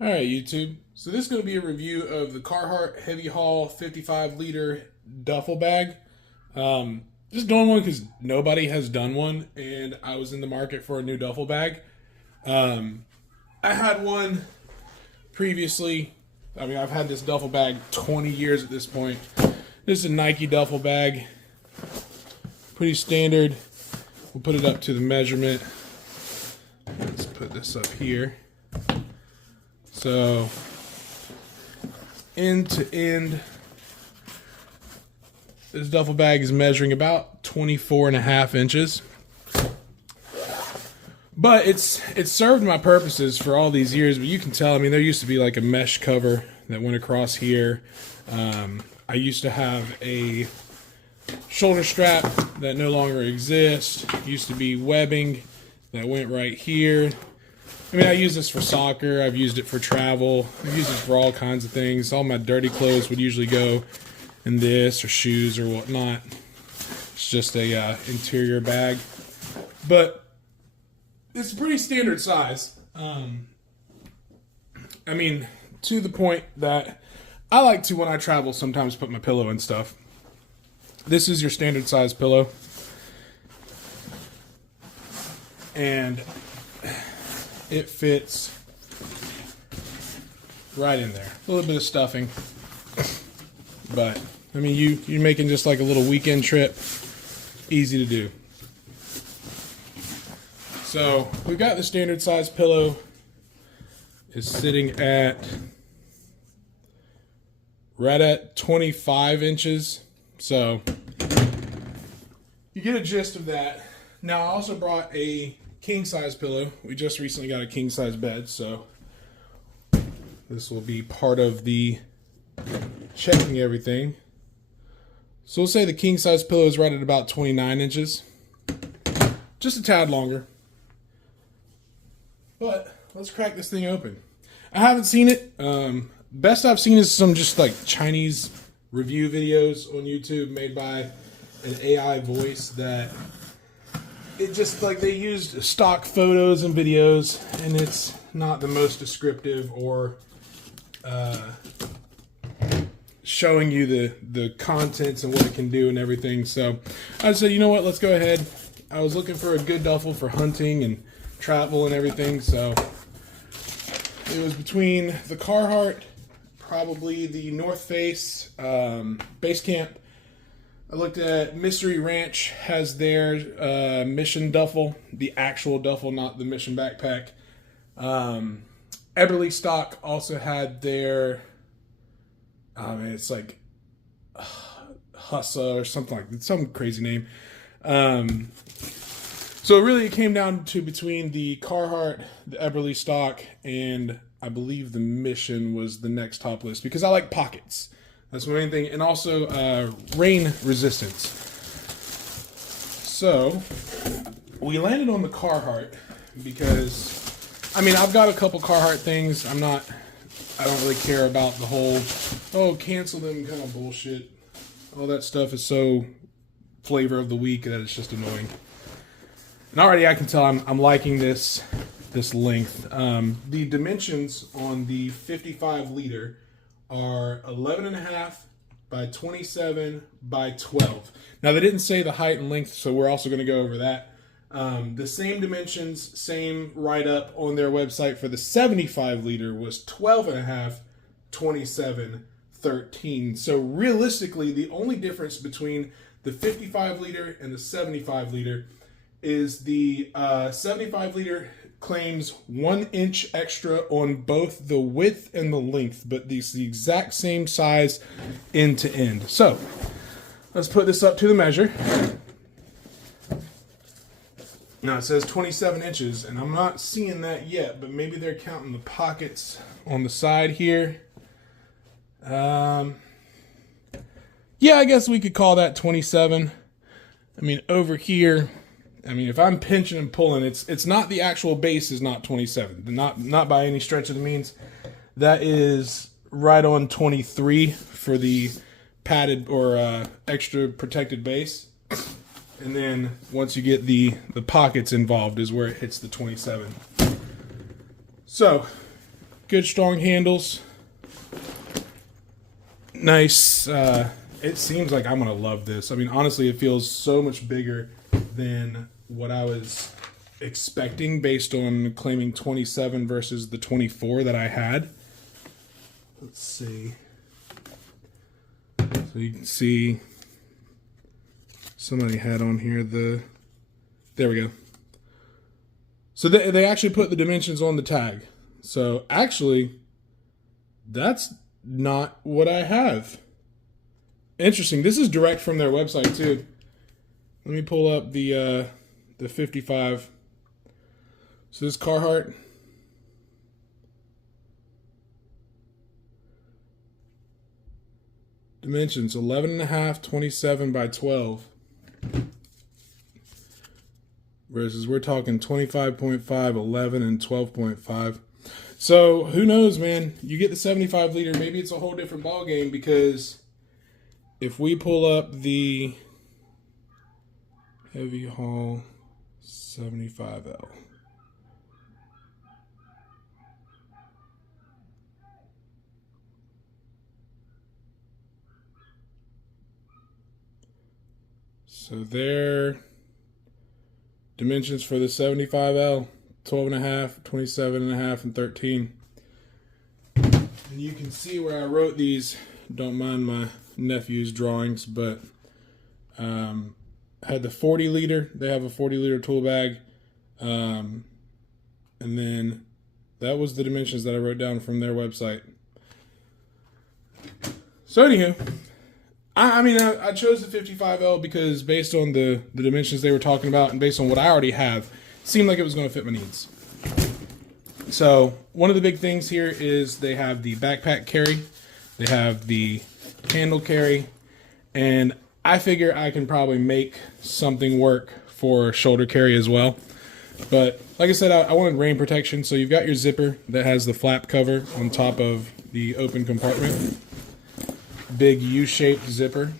All right, YouTube. So this is going to be a review of the Carhartt Heavy Haul 55-liter duffel bag. Just doing one because nobody has done one, and I was in the market for a new duffel bag. I had one previously. I mean, I've had this duffel bag 20 years at this point. This is a Nike duffel bag. Pretty standard. We'll put it up to the measurement. Let's put this up here. So, end to end, this duffel bag is measuring about 24.5 inches. But it's served my purposes for all these years, but you can tell, I mean, there used to be like a mesh cover that went across here. I used to have a shoulder strap that no longer exists. Used to be webbing that went right here. I mean, I use this for soccer. I've used it for travel. I've used this for all kinds of things. All my dirty clothes would usually go in this, or shoes or whatnot. It's just a interior bag. But it's a pretty standard size. I mean, to the point that I like to, when I travel, sometimes put my pillow and stuff. This is your standard size pillow. And it fits right in there. A little bit of stuffing. But, I mean, you're making just like a little weekend trip. Easy to do. So, we've got the standard size pillow. It's sitting at right at 25 inches. So, you get a gist of that. Now, I also brought a king size pillow. We just recently got a king size bed, so this will be part of the checking everything. So we'll say the king size pillow is right at about 29 inches. Just a tad longer. But let's crack this thing open. I haven't seen it. Best I've seen is some just like Chinese review videos on YouTube made by an AI voice that it just like they used stock photos and videos, and it's not the most descriptive or showing you the contents and what it can do and everything. So I said, you know what, let's go ahead. I was looking for a good duffel for hunting and travel and everything, so it was between the Carhartt, probably the North Face, Base Camp. I looked at Mystery Ranch has their Mission duffel, the actual duffel, not the Mission backpack. Eberly Stock also had their, it's like Hussa or something like that, some crazy name. So really it came down to between the Carhartt, the Eberly Stock, and I believe the Mission was the next top list because I like pockets. That's my main thing. And also rain resistance. So we landed on the Carhartt because, I mean, I've got a couple Carhartt things. I don't really care about the whole, oh, cancel them kind of bullshit. All that stuff is so flavor of the week that it's just annoying. And already I can tell I'm liking this length. The dimensions on the 55 liter are 11.5 by 27 by 12. Now they didn't say the height and length, so we're also going to go over that. The same dimensions, same write-up on their website for the 75 liter was 12.5, 27, 13. So realistically, the only difference between the 55 liter and the 75 liter is the 75 liter claims 1 inch extra on both the width and the length, but these the exact same size end to end. So let's put this up to the measure. Now it says 27 inches, and I'm not seeing that yet, but maybe they're counting the pockets on the side here. Yeah, I guess we could call that 27. I mean, over here, I mean, if I'm pinching and pulling, it's not the actual base is not 27. Not by any stretch of the means. That is right on 23 for the padded or extra protected base. And then once you get the pockets involved is where it hits the 27. So Good strong handles. Nice. It seems like I'm gonna love this. I mean, honestly, it feels so much bigger than what I was expecting based on claiming 27 versus the 24 that I had. Let's see. So you can see somebody had on here there we go. So they actually put the dimensions on the tag. So actually, that's not what I have. Interesting. This is direct from their website too. Let me pull up the 55. So this Carhartt. Dimensions 11.5, 27 by 12. Versus we're talking 25.5, 11, and 12.5. So who knows, man? You get the 75 liter, maybe it's a whole different ball game, because if we pull up the Heavy Haul 75L. So their dimensions for the 75L, 12.5, 27.5, and 13. And you can see where I wrote these. Don't mind my nephew's drawings, but had the 40 liter. They have a 40 liter tool bag. And then that was the dimensions that I wrote down from their website. So anywho, I chose the 55L because based on the dimensions they were talking about and based on what I already have, it seemed like it was going to fit my needs. So one of the big things here is they have the backpack carry, they have the handle carry, and I figure I can probably make something work for shoulder carry as well. But like I said, I wanted rain protection, so you've got your zipper that has the flap cover on top of the open compartment. Big U-shaped zipper.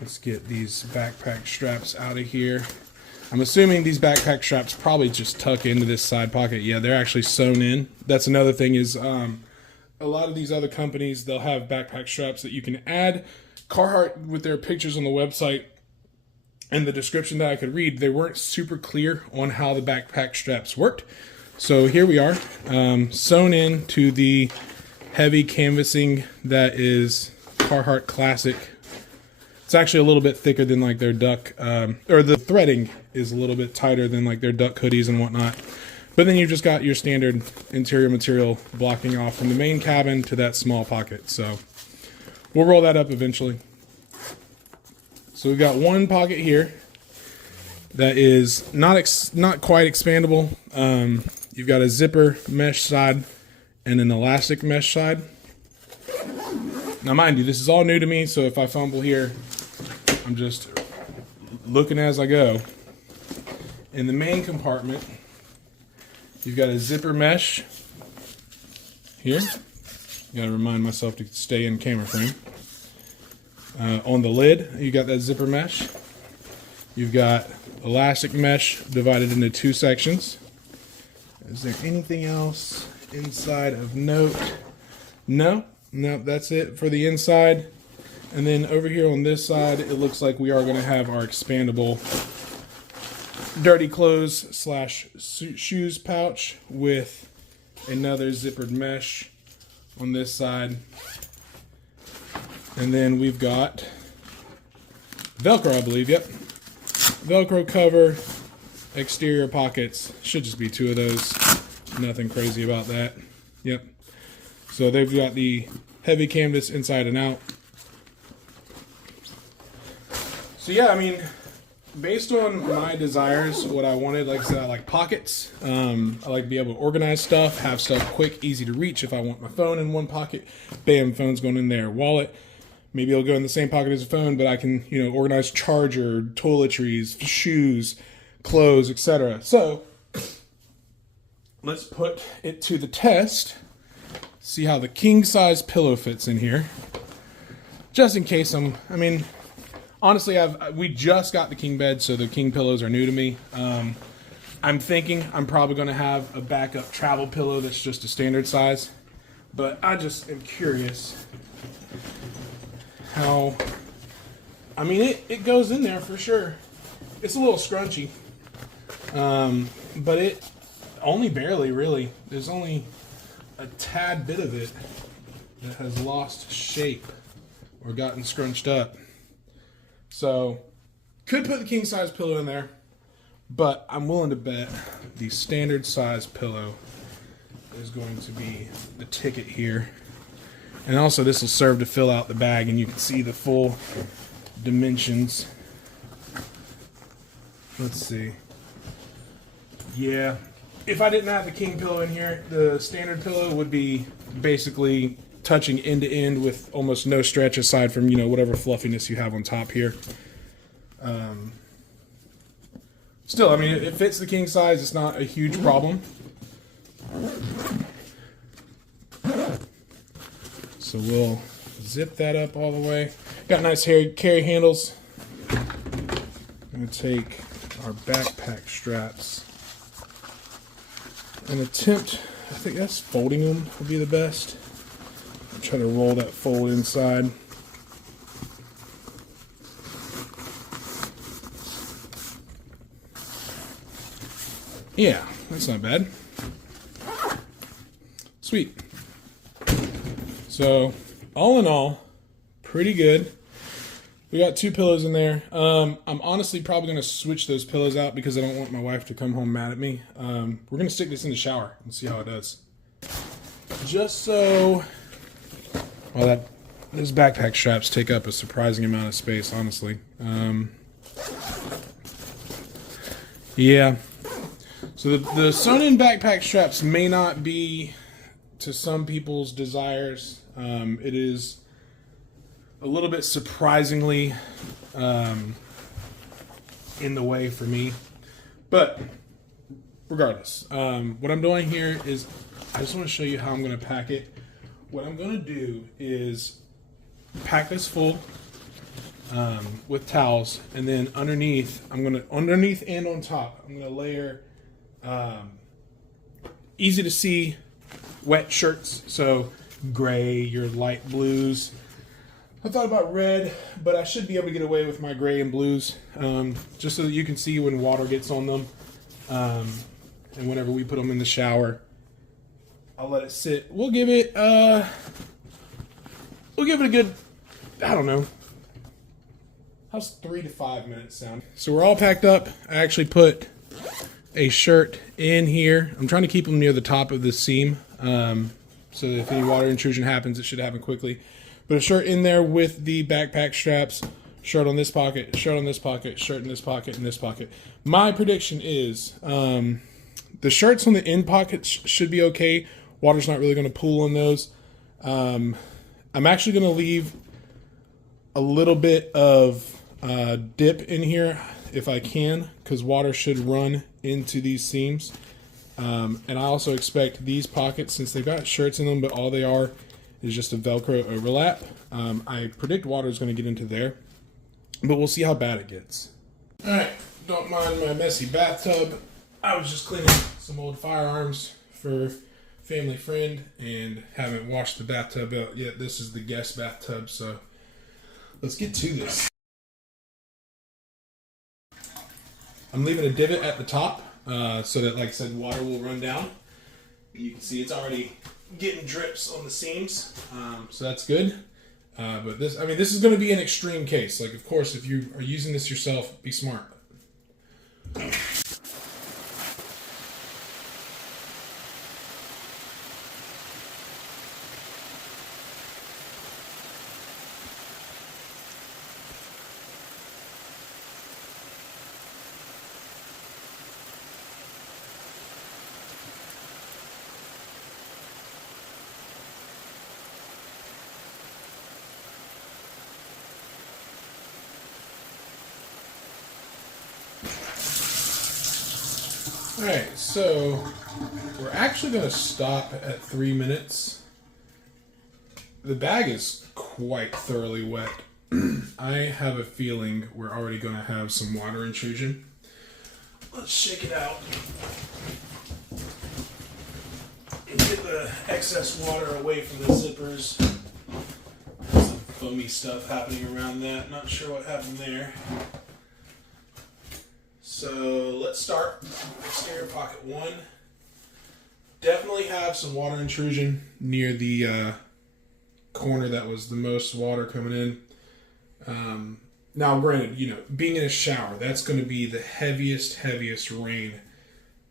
Let's get these backpack straps out of here. I'm assuming these backpack straps probably just tuck into this side pocket. Yeah, they're actually sewn in. That's another thing is a lot of these other companies, they'll have backpack straps that you can add. Carhartt, with their pictures on the website and the description that I could read, they weren't super clear on how the backpack straps worked. So here we are, sewn in to the heavy canvassing that is Carhartt Classic. It's actually a little bit thicker than like their duck, or the threading is a little bit tighter than like their duck hoodies and whatnot. But then you've just got your standard interior material blocking off from the main cabin to that small pocket. So we'll roll that up eventually. So we've got one pocket here that is not quite expandable. You've got a zipper mesh side and an elastic mesh side. Now mind you, this is all new to me, so if I fumble here, I'm just looking as I go. In the main compartment, you've got a zipper mesh here. Gotta remind myself to stay in camera frame. On the lid, you got that zipper mesh. You've got elastic mesh divided into two sections. Is there anything else inside of note? No, that's it for the inside. And then over here on this side, it looks like we are going to have our expandable dirty clothes / shoes pouch with another zippered mesh on this side. And then we've got Velcro, I believe. Yep. Velcro cover, exterior pockets. Should just be two of those. Nothing crazy about that. Yep. So they've got the heavy canvas inside and out. So yeah, I mean, based on my desires, what I wanted, like I said, I like pockets. I like to be able to organize stuff, have stuff quick, easy to reach. If I want my phone in one pocket, bam, phone's going in there. Wallet, maybe it'll go in the same pocket as a phone, but I can, organize charger, toiletries, shoes, clothes, etc. So let's put it to the test. See how the king size pillow fits in here. Just in case honestly, we just got the king bed, so the king pillows are new to me. I'm thinking I'm probably going to have a backup travel pillow that's just a standard size. But I just am curious how, I mean, it goes in there for sure. It's a little scrunchy. But it only barely, really. There's only a tad bit of it that has lost shape or gotten scrunched up. So, could put the king size pillow in there, but I'm willing to bet the standard size pillow is going to be the ticket here. And also this will serve to fill out the bag and you can see the full dimensions. Let's see. Yeah, if I didn't have the king pillow in here, the standard pillow would be basically touching end to end with almost no stretch aside from, you know, whatever fluffiness you have on top here. Still, I mean, it fits the king size. It's not a huge problem. So we'll zip that up all the way. Got nice carry handles. I'm going to take our backpack straps and attempt, I think that's folding them would be the best. I'll try to roll that fold inside. Yeah, that's not bad. Sweet. So, all in all, pretty good. We got 2 pillows in there. I'm honestly probably going to switch those pillows out because I don't want my wife to come home mad at me. We're going to stick this in the shower and see how it does. Just so... Well, those backpack straps take up a surprising amount of space, honestly. Yeah. So the sewn-in backpack straps may not be to some people's desires. It is a little bit surprisingly in the way for me. But regardless, what I'm doing here is I just want to show you how I'm going to pack it. What I'm going to do is pack this full with towels, and then underneath and on top, I'm going to layer easy to see wet shirts. So gray, your light blues. I thought about red, but I should be able to get away with my gray and blues, just so that you can see when water gets on them. And whenever we put them in the shower, I'll let it sit. We'll give it a good, I don't know, how's 3 to 5 minutes sound? So we're all packed up. I actually put a shirt in here. I'm trying to keep them near the top of the seam, so that if any water intrusion happens, it should happen quickly. But a shirt in there with the backpack straps, shirt on this pocket, shirt on this pocket, shirt in this pocket, and this pocket. My prediction is the shirts on the end pockets should be okay. Water's not really going to pool on those. I'm actually going to leave a little bit of dip in here if I can, because water should run into these seams. And I also expect these pockets, since they've got shirts in them, but all they are is just a Velcro overlap. I predict water is going to get into there, but we'll see how bad it gets. All right, don't mind my messy bathtub. I was just cleaning some old firearms for family friend and haven't washed the bathtub out yet. This is the guest bathtub, so let's get to this. I'm leaving a divot at the top so that, like I said, water will run down. You can see it's already getting drips on the seams, so that's good. But this is going to be an extreme case. Like, of course, if you are using this yourself, be smart. Alright, so we're actually going to stop at 3 minutes. The bag is quite thoroughly wet. I have a feeling we're already going to have some water intrusion. let's shake it out and get the excess water away from the zippers. Some foamy stuff happening around that. Not sure what happened there. So let's start exterior pocket 1. Definitely have some water intrusion near the corner that was the most water coming in. Now, granted, you know, being in a shower, that's going to be the heaviest rain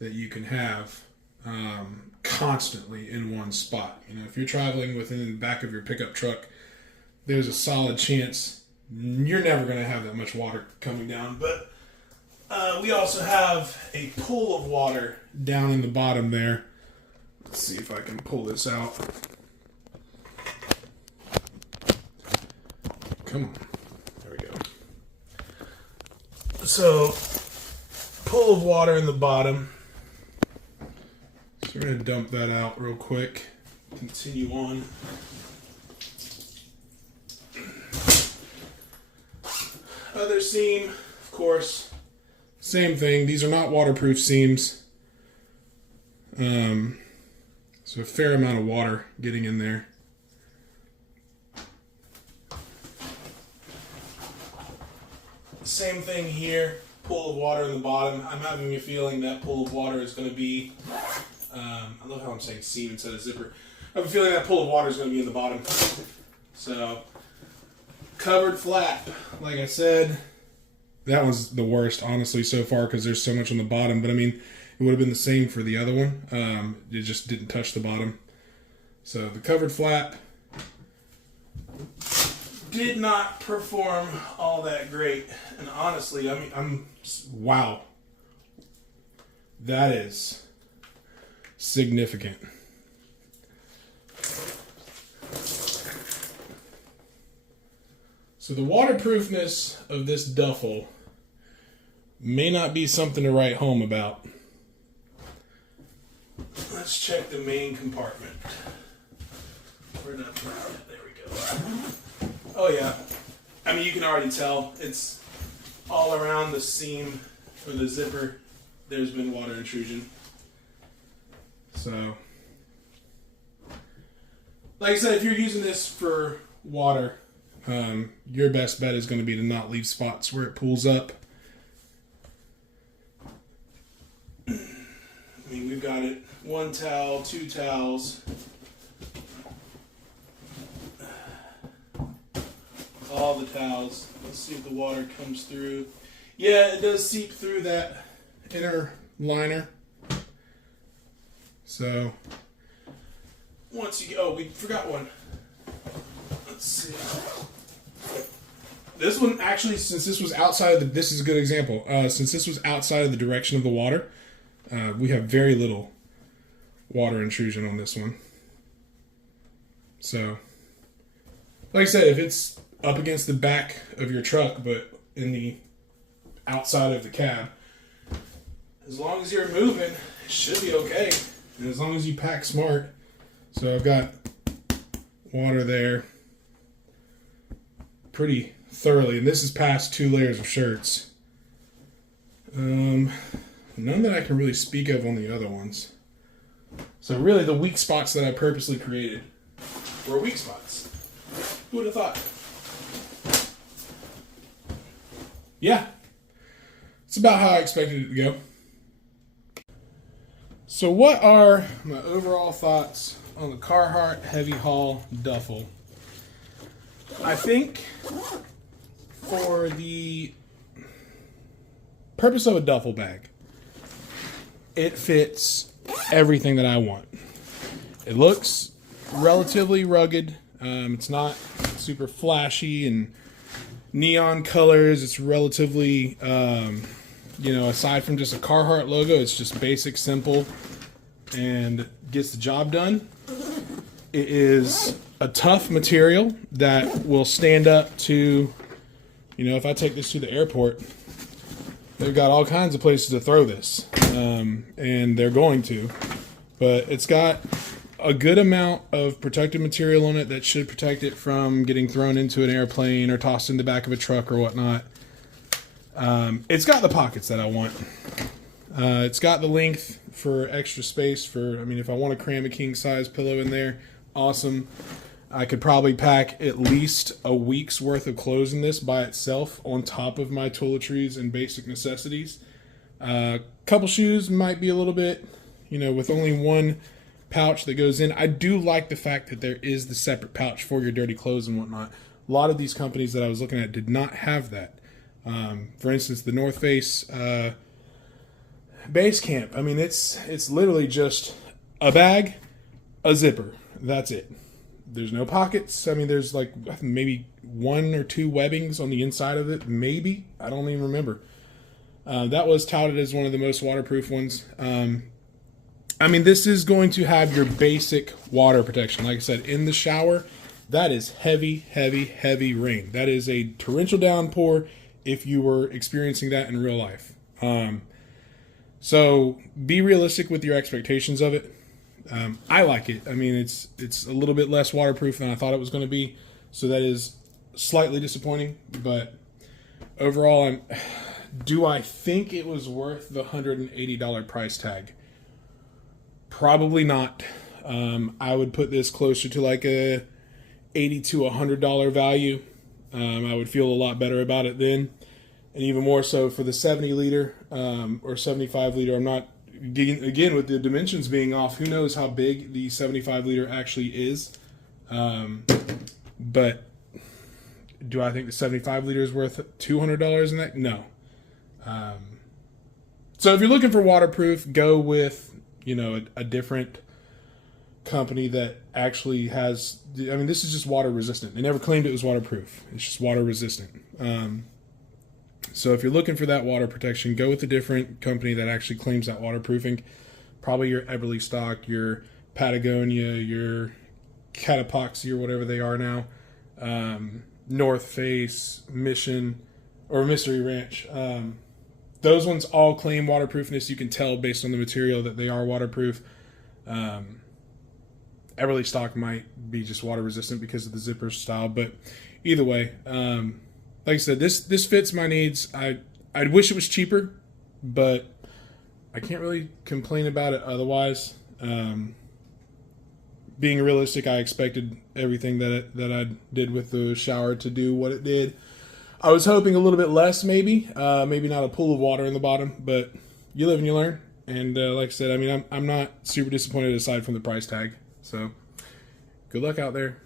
that you can have constantly in one spot. You know, if you're traveling within the back of your pickup truck, there's a solid chance you're never going to have that much water coming down. But we also have a pool of water down in the bottom there. Let's see if I can pull this out. Come on. There we go. So, pool of water in the bottom. So we're going to dump that out real quick. Continue on. Other seam, of course, same thing. These are not waterproof seams. So a fair amount of water getting in there. Same thing here. Pool of water in the bottom. I'm having a feeling that pool of water is going to be... I love how I'm saying seam instead of zipper. I have a feeling that pool of water is going to be in the bottom. So, covered flap. Like I said, that one's the worst, honestly, so far because there's so much on the bottom. But, I mean, it would have been the same for the other one. It just didn't touch the bottom. So, the covered flap did not perform all that great. And honestly, I mean, wow. That is significant. So the waterproofness of this duffel may not be something to write home about. Let's check the main compartment. Where did I put it? There we go. Oh yeah. I mean, you can already tell it's all around the seam or the zipper. There's been water intrusion. So, like I said, if you're using this for water, your best bet is going to be to not leave spots where it pools up. I mean, we've got it 1 towel, 2 towels. All the towels. Let's see if the water comes through. Yeah, it does seep through that inner liner. So, once you... Oh, we forgot one. Let's see. This one, actually, since this was outside of the... This is a good example. Since this was outside of the direction of the water, we have very little water intrusion on this one. So, like I said, if it's up against the back of your truck, but in the outside of the cab, as long as you're moving, it should be okay. And as long as you pack smart. So I've got water there pretty thoroughly. And this is past 2 layers of shirts. None that I can really speak of on the other ones. So really the weak spots that I purposely created were weak spots. Who would have thought? Yeah. It's about how I expected it to go. So what are my overall thoughts on the Carhartt Heavy Haul duffel? I think for the purpose of a duffel bag, it fits everything that I want. It looks relatively rugged. It's not super flashy and neon colors. It's relatively, aside from just a Carhartt logo, it's just basic, simple, and gets the job done. It is a tough material that will stand up to, if I take this to the airport, they've got all kinds of places to throw this, and they're going to. But it's got a good amount of protective material on it that should protect it from getting thrown into an airplane or tossed in the back of a truck or whatnot. It's got the pockets that I want. It's got the length for extra space for, I mean, if I want to cram a king size pillow in there, awesome. I could probably pack at least a week's worth of clothes in this by itself on top of my toiletries and basic necessities. Couple shoes might be a little bit, with only one pouch that goes in. I do like the fact that there is the separate pouch for your dirty clothes and whatnot. A lot of these companies that I was looking at did not have that. For instance, the North Face Base Camp. I mean, it's literally just a bag, a zipper. That's it. There's no pockets. I mean, there's like maybe 1 or 2 webbings on the inside of it. Maybe. I don't even remember. That was touted as one of the most waterproof ones. I mean, this is going to have your basic water protection. Like I said, in the shower, that is heavy, heavy, heavy rain. That is a torrential downpour if you were experiencing that in real life. So be realistic with your expectations of it. I like it. I mean, it's a little bit less waterproof than I thought it was going to be. So that is slightly disappointing. But overall, do I think it was worth the $180 price tag? Probably not. I would put this closer to like a $80 to $100 value. I would feel a lot better about it then. And even more so for the 70 liter or 75 liter. I'm not, again, with the dimensions being off, who knows how big the 75 liter actually is. But do I think the 75 liter is worth $200 in that? No. So if you're looking for waterproof, go with, a different company that actually has, I mean, this is just water resistant. They never claimed it was waterproof. It's just water resistant. So if you're looking for that water protection, go with a different company that actually claims that waterproofing. Probably your Everly Stock, your Patagonia, your Catapoxy, or whatever they are now. North Face, Mission, or Mystery Ranch. Those ones all claim waterproofness. You can tell based on the material that they are waterproof. Everly Stock might be just water resistant because of the zipper style, but either way, like I said, this fits my needs. I wish it was cheaper, but I can't really complain about it otherwise. Being realistic, I expected everything that I did with the shower to do what it did. I was hoping a little bit less, maybe not a pool of water in the bottom, but you live and you learn. And like I said, I mean, I'm not super disappointed aside from the price tag. So good luck out there.